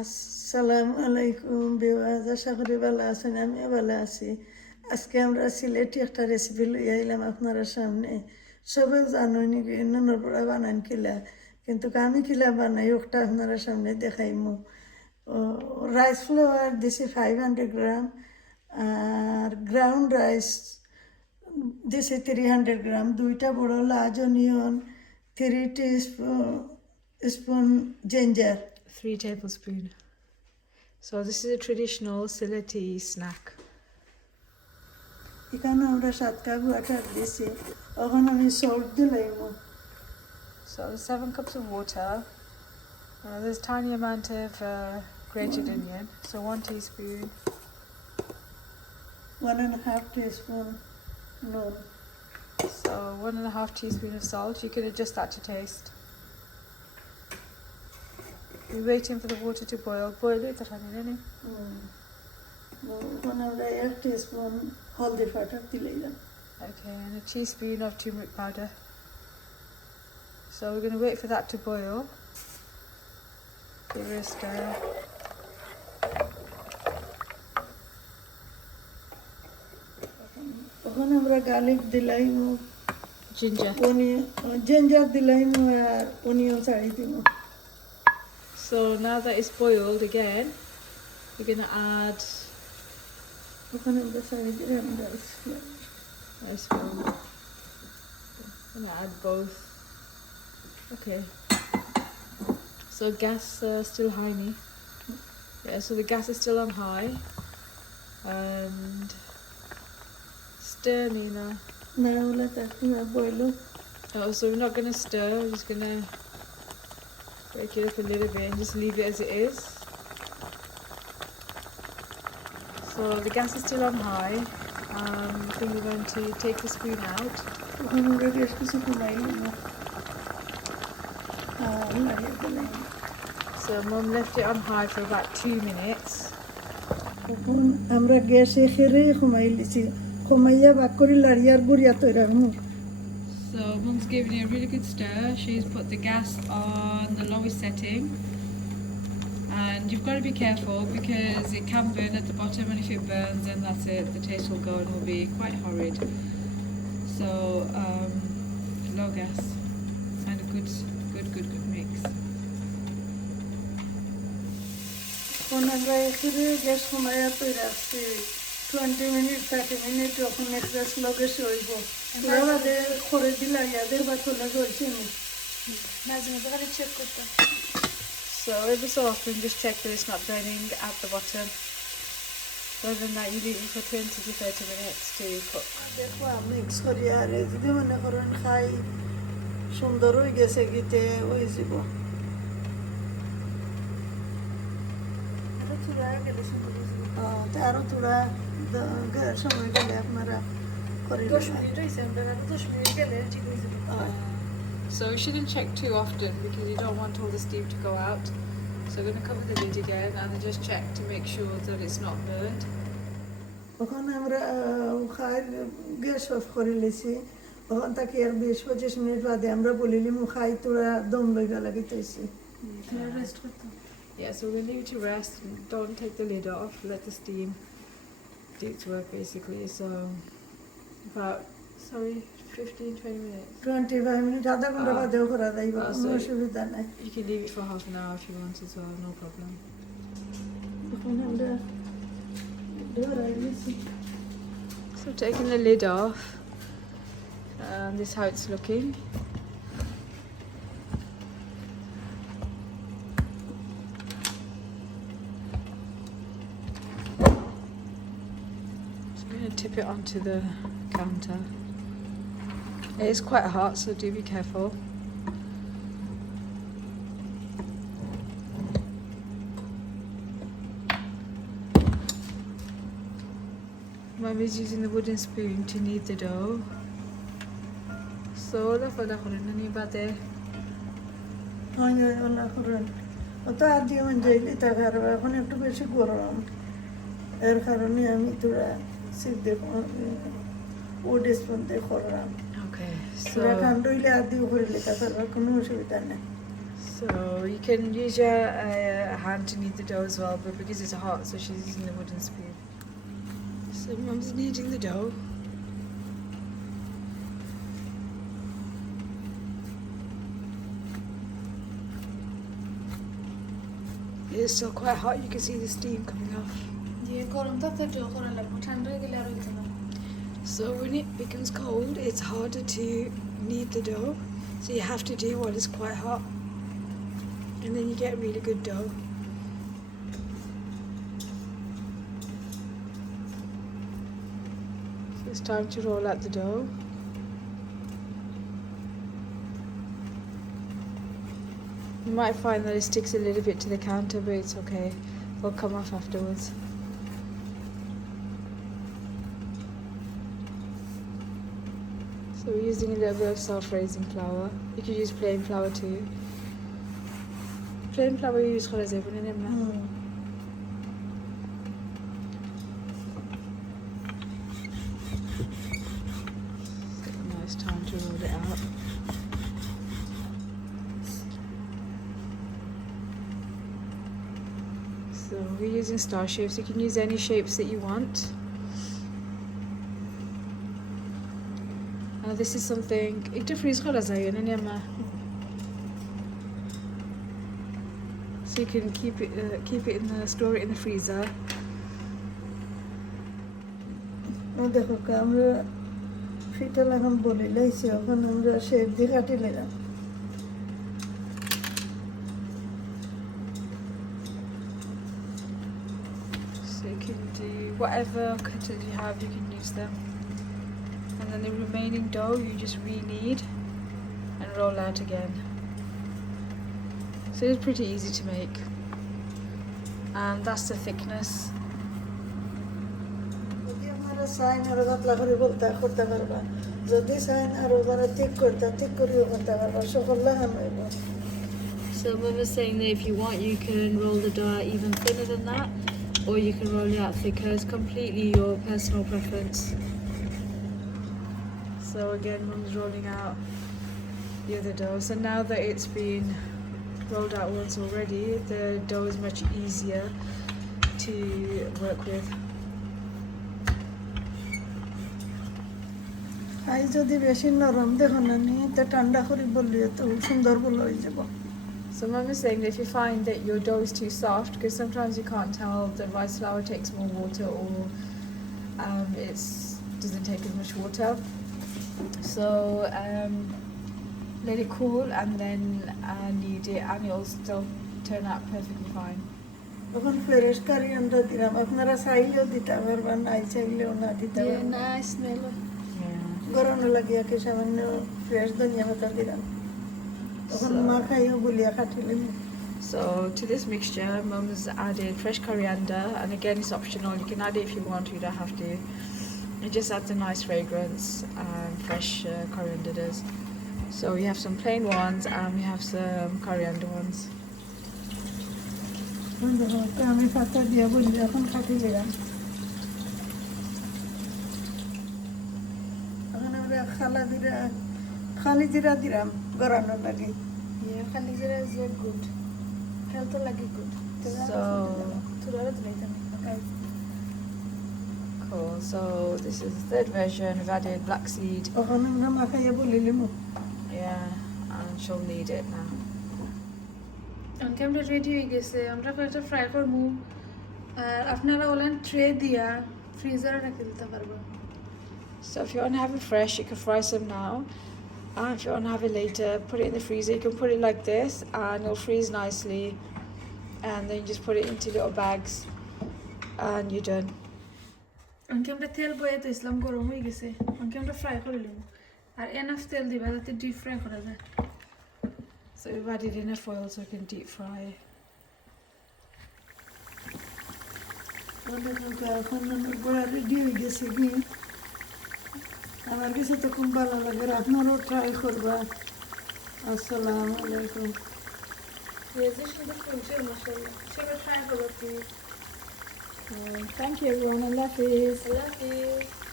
আসসালামু আলাইকুম বিওয়াজ, আশা করি ভালো আছেন। আমিও ভালো আছি। আজকে আমরা সিলেটি একটা রেসিপি লইয়া আইলাম আপনারা সামনে। সবাই জানো নাকি নুনের বড়া বানান কিলা, কিন্তু আমি কিলা বানাই ওটা আপনারা সামনে দেখাইমু। রাইস ফ্লাওয়ার দিছি 500 গ্রাম, আর গ্রাউন্ড রাইস দিছি 300 গ্রাম, দুইটা বড় লাজ অনিয়ন, 3 teaspoon ginger. 3 tablespoons. So this is a traditional Sylheti snack. এখানে আমরা 7 কাপ ওয়াটার দিছি। এখন আমি সল্ট দিলাম। So 7 cups of water. There's a tiny amount of grated onion. So 1 teaspoon. 1.5 teaspoon নুন। So 1.5 teaspoon of salt. You can adjust that to taste. We're waiting for the water to boil. Boil it, honey. এখন আমরা 1 teaspoon হলদি পাউডার দিলাম। Okay, and a teaspoon of turmeric powder. So we're going to wait for that to boil. Give it a stir. এখন আমরা গার্লিক দিলাম, Ginger. Ginger দিলাম আর অনিয়ন ছাড়ি দিব। So now that it's boiled again, we're going to add ওখানে আমরা ছাড়ি দিলাম rice. I'm going to add both. Okay. So gas still high, me. Yeah, so the gas is still on high. And stir, Nina. না ওলা তাকে বইল। Oh, so we're not going to stir. We're just going to break it up a little bit and just leave it as it is. So the gas is still on high. I think we're going to take the spoon out. ওখানে আমরা গ্যাস কিছু কমাইলাম। So Mum left it on high for about 2 minutes. এখন আমরা গ্যাসে খেরে কমাই লিছি, কমাইয়া ভাগ করে লাড়িয়ার গুড়িয়া তৈরি রাখবো। So Mum's giving it a really good stir. She's put the gas on the lowest setting. And you've got to be careful because it can burn at the bottom, and if it burns then that's it, the taste will go and will be quite horrid. So low gas and a good mix. এখন আমরা এখানে গ্যাস কমাইয়া তৈরি রাখছি 20 মিনিট 30 মিনিট। যখন একটা স্লো গ্যাসে হইব ওরা বাদে করে দিলা ইয়াদের বা তোলা চলছে নি। মাঝে মধ্যে খালি চেক করতে। So every so often just check that it's not burning at the bottom. Other than that, you leave it for 20 to 30 minutes to cook. দেখো মিক্স করি আর যদি মনে করেন খাই সুন্দর হয়ে গেছে গিতে ওই যাব। আরো চুড়া গেলে সুন্দর হয়েছে। আরো তোরা সময় গেলে আপনারা করে 10 মিনিট হয়েছে, আমরা 10 মিনিট গেলে ঠিক হয়ে যাবে। So you shouldn't check too often because you don't want all the steam to go out. So we're going to cover the lid again and then just check to make sure that it's not burned. ওখানে আমরা খাই gas off করে লিছি। ওখান থেকে আর 20-25 মিনিট বাদে আমরা বলিলাম খাই তোরা দম লইবা লাগিতেছি। রেস্ট করতে। Yeah, so we're going to leave it to rest. Don't take the lid off. Let the steam do its work basically. So about 15-20 minutes. 25 মিনিট আধা ঘন্টা বাদেও করা যাইব, কোনো অসুবিধা নাই। You can leave it for half an hour if you want as well, no problem. ওখানে আমরা ধরাই লিছি। So taking the lid off, this is how it's looking. Just going to tip it onto the counter. It is quite hot, so do be careful. Mum is using the wooden spoon to knead the dough. So that's what I'm going to do. হয় ওলা করেন তো আর দিয়ে যাইলে তাকে আর এখন একটু বেশি গরম, এর কারণে আমি তোরা সিদ্ধ ওড স্পুন দিয়ে করলাম। Okay, তোরা so ঠান্ডা হইলে আর দিয়ে করিলে তাকে কোনো অসুবিধা নেই। So you can use your hand to knead the dough as well, but because it's hot, so she's using the wooden spoon. So Mum's kneading the dough. It's still quite hot, you can see the steam coming off. দিয়ে গরম থাকতে ডো করা লাগবে ঠান্ডা হয়ে গেলে আর হইতো না So when it becomes cold, it's harder to knead the dough. So you have to do while it's quite hot. And then you get really good dough. So it's time to roll out the dough. You might find that it sticks a little bit to the counter, but it's okay. It'll come off afterwards. So we're using a little bit of self-raising flour. You could use plain flour too. Plain flour you use خلاص يبون نمنا. Now it's time to roll it out. So we're using star shapes. You can use any shapes that you want. This is something. Ik de freeze خلاص زين نمنا. So you can keep it in the store it in the freezer. দেখো আমরা ফিটাল এখন বলে লাইছি এখন আমরা শেপ দিয়ে কাটি লাইলাম So you can do whatever cutters you have, you can use them. And then the remaining dough you just re-knead and roll out again. So it's pretty easy to make. And that's the thickness. যদি আপনারা চাইন আরো পাতলা করে বলতে করতে পারবা যদি চাইন আরো যারা ঠিক করিও করতে পারবা সকল লাগান হইব So Mum was saying that if you want, you can roll the dough out even thinner than that, or you can roll it out thicker. It's completely your personal preference. So again, Mum's rolling out the other dough. So now that it's been rolled out once already, the dough is much easier to work with. I যদি বেশি নরম দেখো না নি তে ঠান্ডা করে বললিও তো সুন্দর বল হয়ে যাব So Mum is saying that if you find that your dough is too soft, because sometimes you can't tell the rice flour takes more water or it doesn't take as much water. So let it cool and then knead it, and it'll still turn out perfectly fine. এখন fresh coriander দিলাম আপনারা চাইলেও দিতে পারবেন নাই চাইলেও না দিতে দিয়ে পারবেন না স্মেল গরম লাগিয়া কি সামান্য ফ্রেশ ধনিয়া পাতা দিলাম তখন মা খাইও বলিয়া খাটিলেন So to this mixture, Mum's added fresh coriander, and again it's optional. You can add it if you want, you don't have to. It just adds a nice fragrance, fresh coriander does. So we have some plain ones and we have some coriander ones. আমি পাতা দিয়া বলি এখন খাটি দিলাম এখন আমরা খালি জিরা দিলাম গড়ানোর লাগে খালি জিরা ইজ গুড হেলথ লাগে গুড So তুলারে দিলাম cool. So this is the third version. We've added black seed. এখন আমরা মাখাইয়া বলিলাম Yeah, and she'll knead it now. অনকে আমরা রেডি হয়ে গেছে আমরা একটা ফ্রাই করবো আর আপনারা বলেন ট্রে দিয়া ফ্রিজারে রেখে দিতে পারবেন So if you want to have it fresh, you can fry some now. And if you want to have it later, put it in the freezer. You can put it like this and it'll freeze nicely. And then you just put it into little bags and you're done. অনকে আমরা তেল বয়ে তো ইসলাম গরম হয়ে গেছে অনকে আমরা ফ্রাই করে নিব আর এনাফ তেল দিবা যাতে ডিপ ফ্রাই করা যায় So we've added enough oil so we can deep fry. এখন গোড়া রেডি হয়ে গেছে কি আমার কাছে তো খুব ভালো লাগে আপনারাও ট্রাই করবা আসসালামু আলাইকুম সুন্দর ফুলছে মশলা সবাই ট্রাই করো please Thank you everyone. Allah Hafiz. Allah Hafiz